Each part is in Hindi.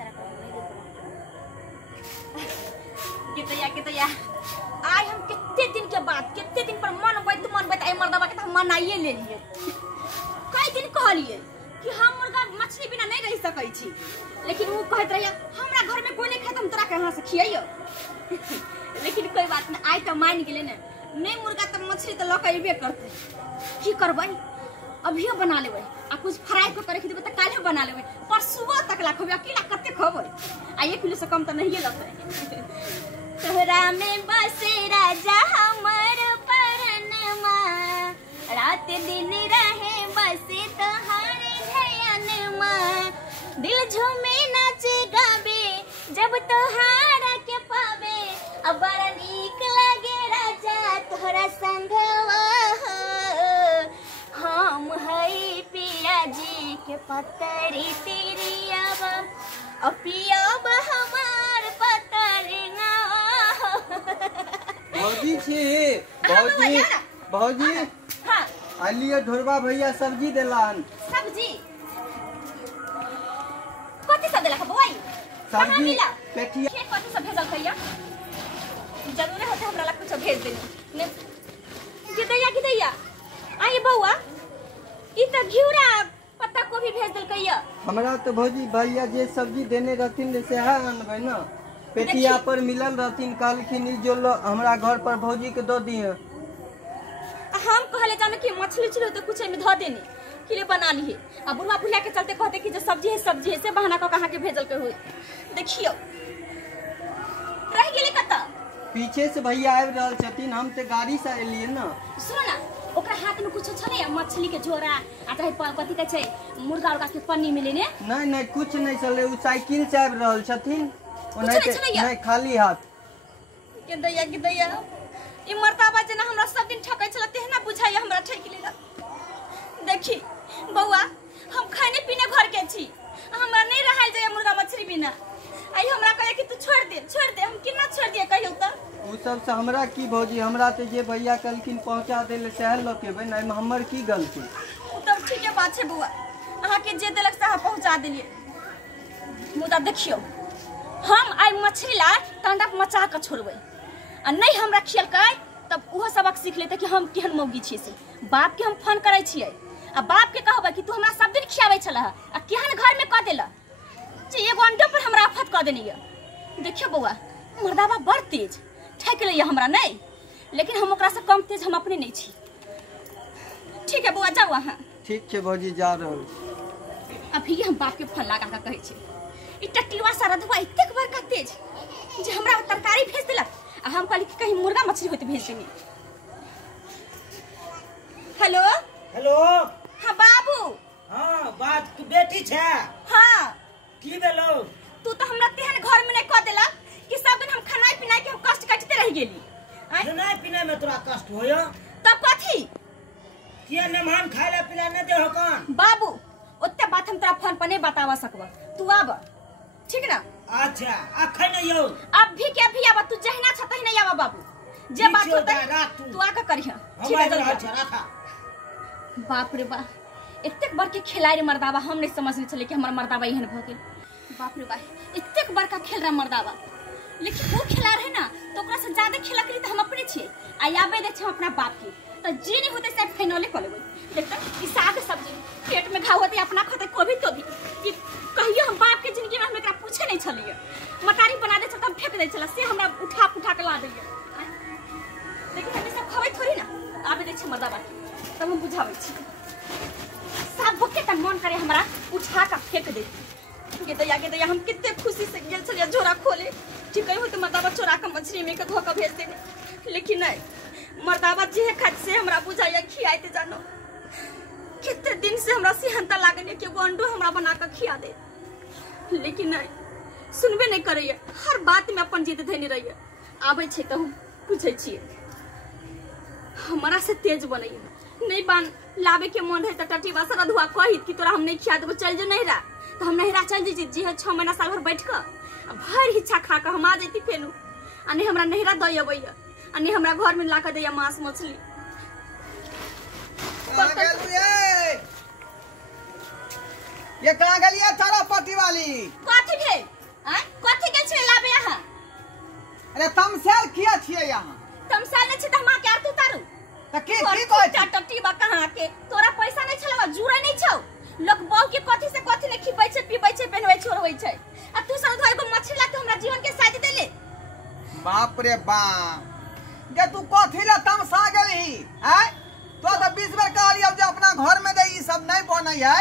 इशारा कर कितया आज हम कितने दिन के बाद कितने दिन पर मन बैठ आई मर्दवा के हम मनाइए ले लिए कई दिन कहलिए कि हम मुर्गा मछली बिना नहीं रह सकै छी, लेकिन वो कहत रहिए हमरा घर में कोई नहीं खाए हम तोरा कहां से खियाइयो। लेकिन कोई बात नहीं, आई तो मान गेले ने, नहीं मुर्गा तो मछली तो लकइबे करते, की करबै अभियो बना लेबै आ कुछ फ्राई को करे खिदबे त काले बना लेबै, पर सुबह तक ला खबे अकेला कते खबै आ 1 किलो से कम तो नहीं लगतै। तोहरा में बसे राजा हमर परनमा, रात दिन रहे बसे तोहारे ध्यानमा, दिल झूमे नाचे गावे जब तोहारा के पावे, अब बड़ा नीक लगे राजा तोहरा संगवा, हम हई पिया जी के पतरी तिरियावा, अब पियाब हमार पतरी ना। भौजी छी, भौजी हाँ आलिए ढोरबा भैया सब्जी देलान। सब्जी कथि सब देला बौआई? सब्जी पेटिया खेत कथि सब भेजल भैया? जरूर होते हमरा ला कुछ भेज देनी ने। गिदैया आई बौआ ई त घिउरा पत्ता को भी भेज देल कहिया। हमरा तो भौजी भैया जे सब्जी देने रहथिन से है अनबै ना, पेटिया पर मिलल रहथिन, कहलखिन जो हमरा घर पर भौजी के दो दिए। हम कहले जाने कि मछली छिलो तो कुछ में धो देनी कि ले बना लिए, अब बुढ़वा भुलिया के चलते कहते कि जो सब्जी है से बहाना को कहां के भेजल के हुई। देखियो रह गेली कत पीछे से भैया आबि रहल छथिन, हम ते गाड़ी से एलिए ना। सुनो ना ओकरा हाथ में कुछ छले मछली के झोरा आ चाहे कथि के छै मुर्गा उर्गा के पन्नी मिले ने? नहीं कुछ नहीं चले, उ साइकिल से आबि रहल छथिन, नहीं खाली हाथ। गिदैया ई मर्दाबा जना हमरा सब दिन ठकै छल तेहना बुझाइए हमरा ठक लेला। देखी बौआ हम खाने पीने घर के छी, हमरा नहीं रहल जाय मुर्गा मछली बिना। आई हमरा कहे कि तू छोड़ दे हम कितना छोड़ दिए कहियो त उ सब से हमरा की भौजी, हमरा ते जे भैया कहलखिन पहुंचा देले सहल लकेबै ना, हमर की गलती? उ त ठीक है बात छै बौआ, अहा के जे देलक से अहा पहुंचा देलिए। मुदा देखियो हम आई मछली ला तांडव मचा के छोड़बै आ नहीं हमरा खियलकै तब उहो सबक सीख लेते कि हम केहन मौगी छी से। बाप के हम फोन करै छियै आ बाप के कहबै कि तू हमरा सब दिन खियाबै छलह आ केहन घर में क देला जे एगो अंडा पर हमरा आफत क देनी है। देखियो बौआ मर्दाबा बड़ तेज ठक लैया हमरा नहीं, लेकिन हम ओकरा से कम तेज हम अपने नहीं छी। ठीक है बौआ जाओ अहाँ। ठीक छै भौजी जा रहल। अभी हम बाप के फोन लगा के कहै छै ई टट्टीवा सरधवा इतक बड़का तेज जे हमरा तरकारी भेज देलक आ हम कहली कि कहीं मुर्गा मछली होते भेज देनी। हेलो हाँ बाबू। हाँ बात की बेटी छे? हाँ की भेलो? तू तो हमरा तेहन घर में नहीं कह देला कि सब दिन हम खाना पीना के हम कष्ट काटते रह गेली। खाना पीना में तोरा कष्ट होयो तब कथी किया मेहमान खाइला पिला न दे हो कौन? बाबू ओते बात हम तोरा फोन पर नहीं बतावा सकबा, तू आब ठीक ना? अच्छा अखै नहीं यो अभी के अभी आबा, तू जहना छ तहना आबा बाबू, जे बात होतै तू आके करिह। ठीक है रखा। बाप रे बा इतक बड़ के खिलाड़ी मर्दाबा हम नहीं समझ चले कि हमर मर्दाबा एहन भ गेल। बाप रे बा इतक बड़का खेल रहा मर्दाबा, लेकिन वो खिला रहे ना तो ओकरा से ज्यादा खेला के लिए तो हम अपने छिए आ आबे दे छ अपना बाप के तो जे नहीं होते से फाइनले कर लेबै। देखत ई साग सब्जी पेट में घाव होते अपना खते कोभी तो भी कि कहियो हम बाप के जिंदगी में हम एकरा पूछे नहीं छलिए, मतारी बना दे छ तब फेंक दे छला से हमरा उठा के ला देलिए। लेकिन हम सब खबै थोड़ी ना आबे दे छ मर्दाबा तब हम बुझाबै छी सब भूखे त मन करे हमरा उठा के फेंक दे। गिदैया हम कितने खुशी से गेल छलिए झोरा खोले, ठीक है तो मर्दाबा चोरा के मछली में के धो के भेज देने, लेकिन नहीं मर्दाबा जे खात से हमरा बुझाइया खियाते जानो। कितने दिन से हमरा सिहंता लागने के वो अंडो हमरा बना के खिया दे, लेकिन नहीं सुनबे नहीं करैया, हर बात में अपन जीत धैनी रहिए। आबै छै त हम पूछै छियै हमरा से तेज बनैया नहीं बान लावे के मन है त टटीवा से रधुआ कहित कि तोरा हम नहीं खिया देबो चल जो नहिरा तो हम नहिरा चल जी जी है 6 महीना साल भर बैठ के भर इच्छा खा के हम आ जैती फेनु आ नहीं हमरा नहिरा दय अबैया आ नहीं हमरा घर में ला के दैया मांस मछली। ये कहाँ गलिया थारा पति वाली कथी भे छिए यहाँ तमसाल ने छ त हम के तू तारू त की कहै छी टट्टी बा कहां के तोरा पैसा नहीं छलवा जुरे नहीं छौ लोग बहु के कथि से कथि ने खिबै छै पीबै छै पहनबै छोड़बै छै आ तू सब एगो मछली ला हमरा जीवन के साथ देले बाप रे बाप जे तू कथि ला तमसा गेली हैं तो 20 बार कहलियो जे अपना घर में दे ई सब नहीं बनै है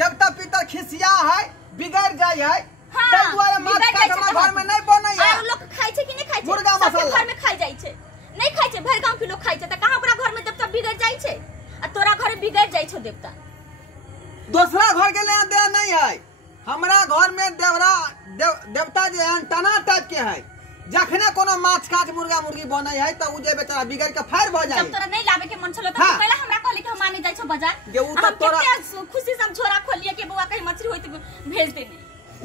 देवता पितर खिसिया है बिगड़ जाय है तै दुआरे माछ का हमरा घर में नहीं बनै है और लोग खाइ छै कि नहीं खाइ छै मुर्गा मसाला घर में खाइ जाय छै नहीं खाइ छै भर गांव के लोग खाइ छै त कहां ओकरा घर में देवता बिगड़ जाय छै आ तोरा घर बिगड़ जाय छौ देवता दूसरा घर के लेना दे नहीं है हमरा घर में देवता जे है तना टाइप के है जखने कोनो माछ काच मुर्गा मुर्गी बनै है त उ जे बेचारा बिगड़ के फायर भ जाय जब तोरा नहीं लावे के मन छलो त पहले हमरा कहली कि हम आने जाय छौ बाजार जे उ त तोरा खुशी से हम छोरा खोलिए के बुआ कहीं मछली होई त भेज देनी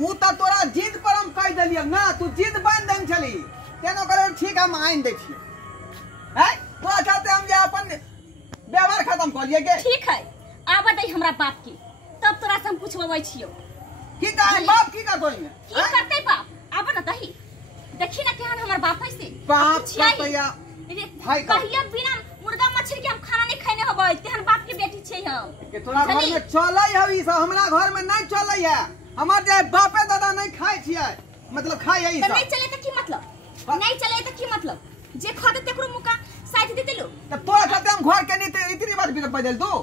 उ त तोरा जिद पर हम कह देलियै ना तू जिद बांध देन छली तेनो करे ठीक हम आइन दै छी हैं तोरा चाहते हम जे अपन व्यवहार खत्म कर लिए के ठीक है आबा दई हमरा बाप की तब तोरा से हम पूछबै छियो की कहे बाप की करतै की करतै बाप आबा न दही देखी ना केहन हमर बाप है से बाप कहिया भाई कहिया बिना मुर्गा मछली के हम खाना नहीं खाने होबै तेहन बाप के बेटी छै हम के तोरा घर में चलै है ई सब हमरा घर में नहीं चलै है हमर जे बापे दादा नहीं खाय छियै मतलब खाय है ई सब नहीं चले त की मतलब नहीं चले त की मतलब जे खा दे तेकरो मुका साथ देते लो त तोरा साथे हम घर के नीति इतनी बात भी बदल दू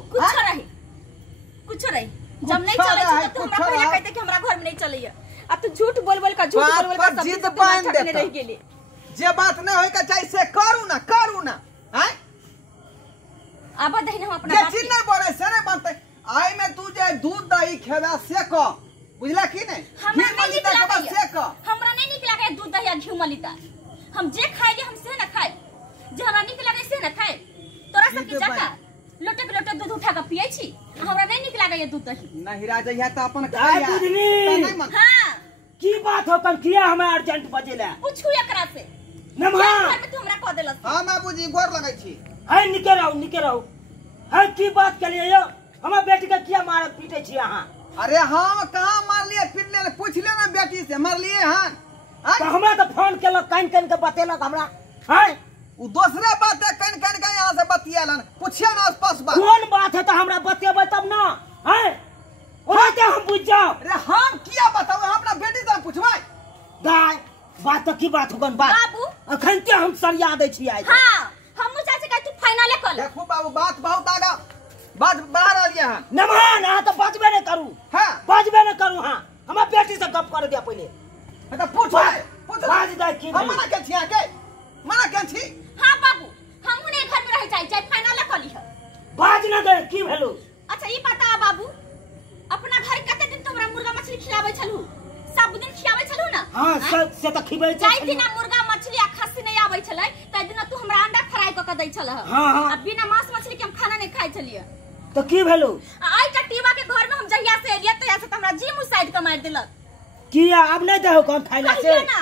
कुछ रही जब नहीं चले छ त हमरा पहले कहते कि हमरा घर में नहीं चलैया अब तो झूठ बोल बोल का सब जिद बांध दे रह गेले जे बात नहीं होय के चाहिए से करू ना हैं आबा दही हम अपना जे चीज नहीं बोले से नहीं बनते आई में तू जे दूध दही खेबा से क बुझला की नहीं हमरा नहीं निक से लागै क हमरा नहीं निक लागै दूध दही आ घी मलिता हम जे खाइले हम से ना खाइ जे हमरा निक लागै से ना खाइ तोरा सब के जाका लोटे दूध उठा के पियै छी हमरा नहीं निक लागै दूध दही नहीं राजा या त अपन खाया नहीं मन हां की बात हो कम किया हमें अर्जेंट बजेला पूछू एकरा से नमहा घर में तू हमरा कह देलस हां बाबूजी गोर लगै छी है निके रहो है की बात के लिए यो हमर बेटी के किया मार पीटे छी अहां अरे हम कहां मार लिए फिर ले पूछ ले ना बेटी से मार लिए हन तो हमरा तो फोन केलक कान के बतेलक हमरा है उ दूसरा बात है कन के यहां से बतियालन पूछिए ना आसपास बात कौन बात है तो हमरा बतेबै तब ना है ओना के हम बुझ जाओ अरे हम किया बताओ हमरा बेटी से पूछबै दाई बात तो की बात होगन बात बाबू अखन ते हम सरिया दै छी आई हां हम चाचा का तू फाइनल कर ले देखो बाबू बात बहुत आगा बात बाहर आ गया है नमहान आ तो बजबे नहीं करू हां बजबे नहीं करू हां हमर बेटी से गप कर दे पहले तो पूछ बाज दे की हम मना के छिया के मना के छी हां बाबू हम हुने घर में रह जाय फाइनल कर ली बाज न दे की भेलू अच्छा ई बता बाबू अपना घर कते दिन तोरा मुर्गा मछली खिलाबै छलू सब दिन खिलाबै छलू ना हां से त खिबै छै जाय दिन मुर्गा मछली आ खस्सी नहीं आबै छलै तै दिन तू हमरा अंडा फ्राई क के दै छलह हां अब बिना मांस मछली के हम खाना नहीं खाइ छलिए तो की भेलू आई टटीवा के घर में हम जहिया से एलिया तहिया से हमरा जी मुंह साइड के मार देलक किया अब नहीं देहो कौन खाइला से ना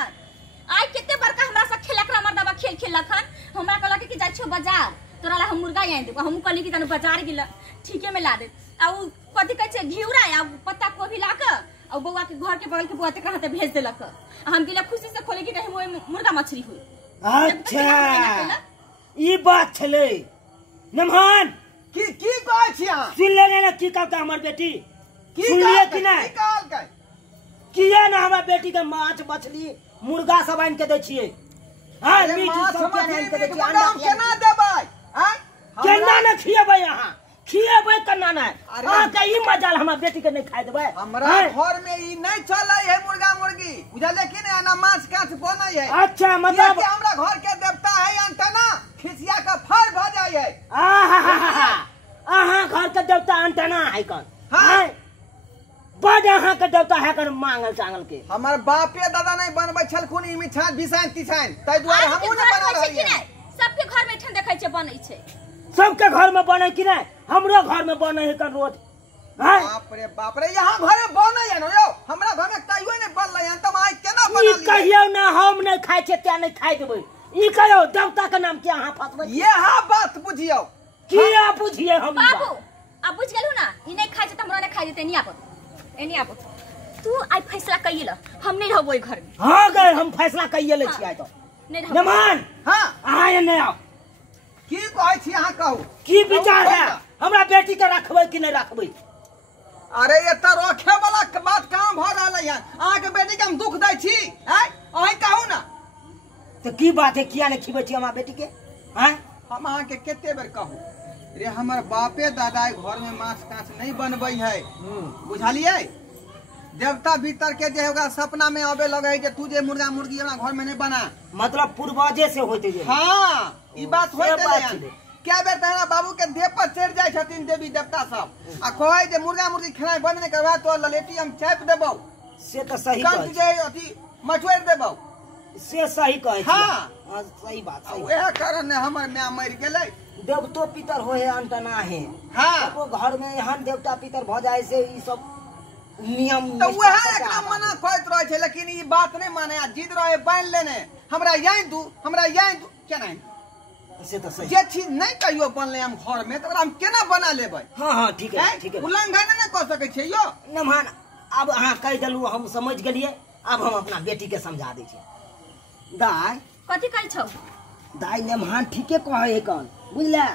आई केते बड़का हमरा से खेलक रा मर्दावा खेल खेलखन हमरा कहलक कि जाय छो बाजार तोरा ला हम मुर्गा आइ देब हम कहली कि तने बाजार गेल ठीके में ला दे आ उ कथि कहै छै घिउरा आ पत्ता कोबी ला के आ बौआ के घर के बगल के बौआ तक हाथे भेज देलक हम गेला खुशी से खोले कि कहीं मोय मुर्गा मछली हुई अच्छा ई बात छले नमहान की कहै छी अहाँ सुन ले ना की कहता हमर बेटी की सुनिए कि नहीं की कहल के किया ना हमरा बेटी के माछ मछली मुर्गा सब आन के दै छियै हां मीट सब आन के दै छियै अंडा केना देबै हैं केना न खियेबै अहाँ खियेबै केना न अहाँ के ई मजाल हमरा बेटी के नहीं खाइ देबै हमरा घर में ई नहीं चलै है मुर्गा मुर्गी बुझले कि नहीं ना माछ काच बनै है अच्छा मतलब कि हमरा घर के देवता है अंतना खिसिया के फर भ जाय है आहा अहाँ घर के देवता अंतना है कन हां बड़ अहाँ के देवता है कन मांगल चांगल के हमर बापे दादा नहीं बनबै छलखुन ई मिठाई बिसाइन तिसाइन तै दुआरे हमहु नहीं बना रहलियै सबके घर में ठन देखै छै बनै छै सबके घर में बने कि नहीं हमरो घर में बने है कन रोज बाप रे यहाँ घर में बनै है न यौ हमरा घर में कहियो नहीं बनलै हन त आइ केना ई बनलियै कहियो ना हम नहीं खाइ छै त्या नहीं खाइ देबै ई कहियो देवता के नाम के अहाँ फसबै यह बात बुझियौ किया बुझिए हम बाबू अब बुझ गेलू ना ई नहीं खाइ छै त हमरा नहीं खाइ देते नहीं आबो एनी आबो तू आई फैसला कइल हम नहीं रहबो घर में हां गए हम फैसला कइए ले छी आई तो नहीं रहब। मेहमान हाँ अहाँ एने आओ। की कहै छी अहाँ कहू की विचार है हमरा बेटी के रखबै कि नहीं रखबै? अरे एत रखे वाला बात काम भ रहल है अहाँ के बेटी के हम दुख दै छी अहीं कहू ना तो की बात है किया नहीं खिबै छी हमरा बेटी के? हैं हम अहाँ के केते बेर कहू रे हमर बापे दादा घर में माछ काछ नहीं बनबै है बुझलिए देवता भीतर के जे होगा सपना में आवे लगे है जे तू जे मुर्गा मुर्गी हमरा घर में नहीं बना मतलब पूर्वजे से होते जे। हाँ ई बात होय से बात है छलै। क्या बेर तहरा बाबू के देह पर चढ़ जाय छथिन देवी देवता सब आ कहै जे मुर्गा मुर्गी खेनाइ बंद नहीं करबा तो ललेटी हम चाप देबौ से तो सही कंठ कहै जे अथी मछुआर देबौ से सही कहै छी। हाँ। हाँ, सही बात सही। वह कारण ने हमर माय मर गेलै देवतो पितर होए अंतना है। हाँ वो घर में एहन देवता पितर भ जाए से ई सब नियम तो निष्ठा वह से एकरा आगाँ मना करैत रहै छै लेकिन ई बात नहीं माने आ जिद रहे बांध लेने हमरा यहीं दू केना बढ़े। से तो सही। जे चीज नहीं कहियो बनले हम घर में तो ओकरा हम केना बना लेबै हाँ हाँ ठीक है ठीक है। उल्लंघन नहीं कर सकै छै यो मेहमान अब अहाँ कह दिलू हम समझ गेलिए। अब हम अपना बेटी के समझा दै छी। दाई कथी कहै छौ? दाई मेहमान ठीके कहे है कन बुझले।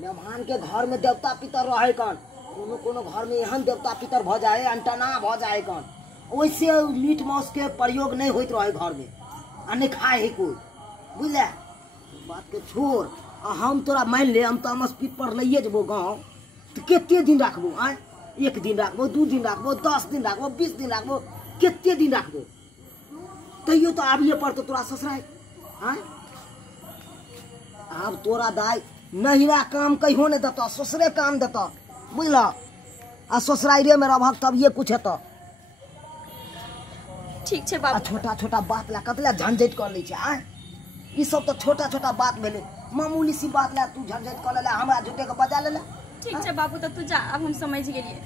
मेहमान के घर में देवता पितर रहे कन कोनो कोनो घर में एहन देवता पितर भ जाए अंटना भ जाए कन वैसे मीट मांस के प्रयोग नहीं होइत रहे घर में आ नहीं खाए है कोई बुझले। बात के छोड़ आ हम तोरा मान ले हम तामस पीठ पर लइए जबो गाँव तो केते दिन रखबो? आय 1 दिन रखबो 2 दिन रखबो 10 दिन रखबो 20 दिन रखबो केते दिन रखबो? तैयो तो आबिए पड़तो तोरा ससुराल। हाँ अब तोरा दाई नहिरा काम कहियो नहीं देता ससुरे काम देता बुझल। आ ससुराइरे में रहब तब ये कुछ हेत। ठीक छै आ बाबू। छोटा छोटा बात ला कतला झंझट कर लै छै। आय ई सब तो छोटा छोटा बात भेले मामूली सी बात ला तू झंझट कर लेला हमरा झूठे के बजा लेला। ठीक छै बाबू तो तू जा अब हम समझ गेलिए।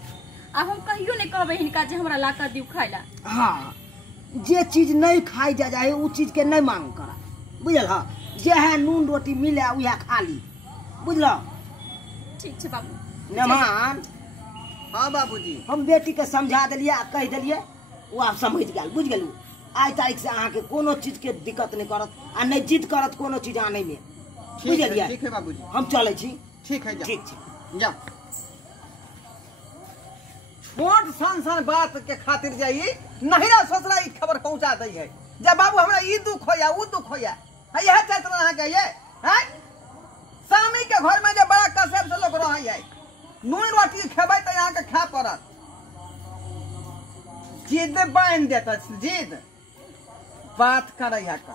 अब हम कहियो नहीं कहबै हिनका जे हमरा लाका दिउ खाइला। हाँ जे चीज नहीं खाई जा जाए उ चीज के नहीं मांग करा बुझल। हाँ जे है नून रोटी मिले वह खा ली बुझल। ठीक छै बाबू। मेहमान हाँ बाबूजी हम बेटी के समझा दिलिए आ कह दिलिए वो आप समझ गया बुझ गेलू। आज तारीख से अहाँ के कोनो चीज के दिक्कत नहीं करत आ नहीं जिद करत कोनो चीज आने में बुझलिए। ठीक है बाबूजी हम चले छी। ठीक है जा ठीक छै। जा छोट सन बात के खातिर जाई नहिरा ससुरा ई खबर पहुंचा दै है जे बाबू हमरा ई दुख होया उ दुख होया यह चैत्र अहाँ के ये हैं स्वामी के घर में जे बड़ा कसब से लोग रहै है नून रोटी खेबै त यहाँ के खा पड़त जिद बांध देता जिद बात करे है का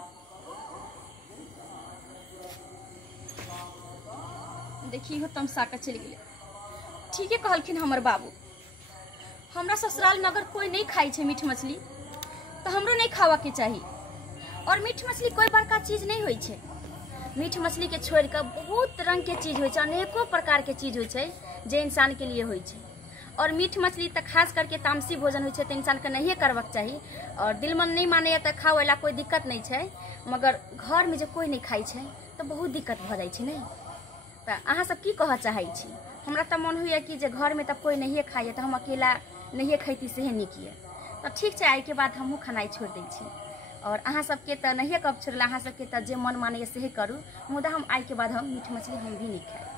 देखिए तमसा के चल गेले। ठीके कहलखिन हमर बाबू। हमरा ससुराल में अगर कोई नहीं खाई छे मीठ मछली तो हमरो नहीं खावा के चाहिए। और मीठ मछली कोई बड़का चीज नहीं होई छे। मीठ मछली के छोड़ के बहुत रंग के चीज होई छे अनेकों प्रकार के चीज होई छे जे इंसान के लिए होई छे। और मीठ मछली तो खास करके तामसी भोजन होई छे तो इंसान के नहीं करबाक चाहिए। और दिल मन नहीं माने तो खावेला कोई दिक्कत नहीं छे मगर घर में जो कोई नहीं खाई छे तो बहुत दिक्कत भ जाई छे नहीं। तो अहाँ सब की कह चाहे छी? हमरा तो मन हुई कि जे घर में तब कोई नहीं खाइए तो हम अकेला नहीं खैती से नीक ये। तो ठीक है आई के बाद हमहूँ खनाई छोड़ दै छी। और अहाँ सबके तो नहीं कब छोड़ला अहाँ सबके तो जे मन माने से करूँ मुदा हम आई के बाद हम मीठ मछली हम भी नहीं खाए।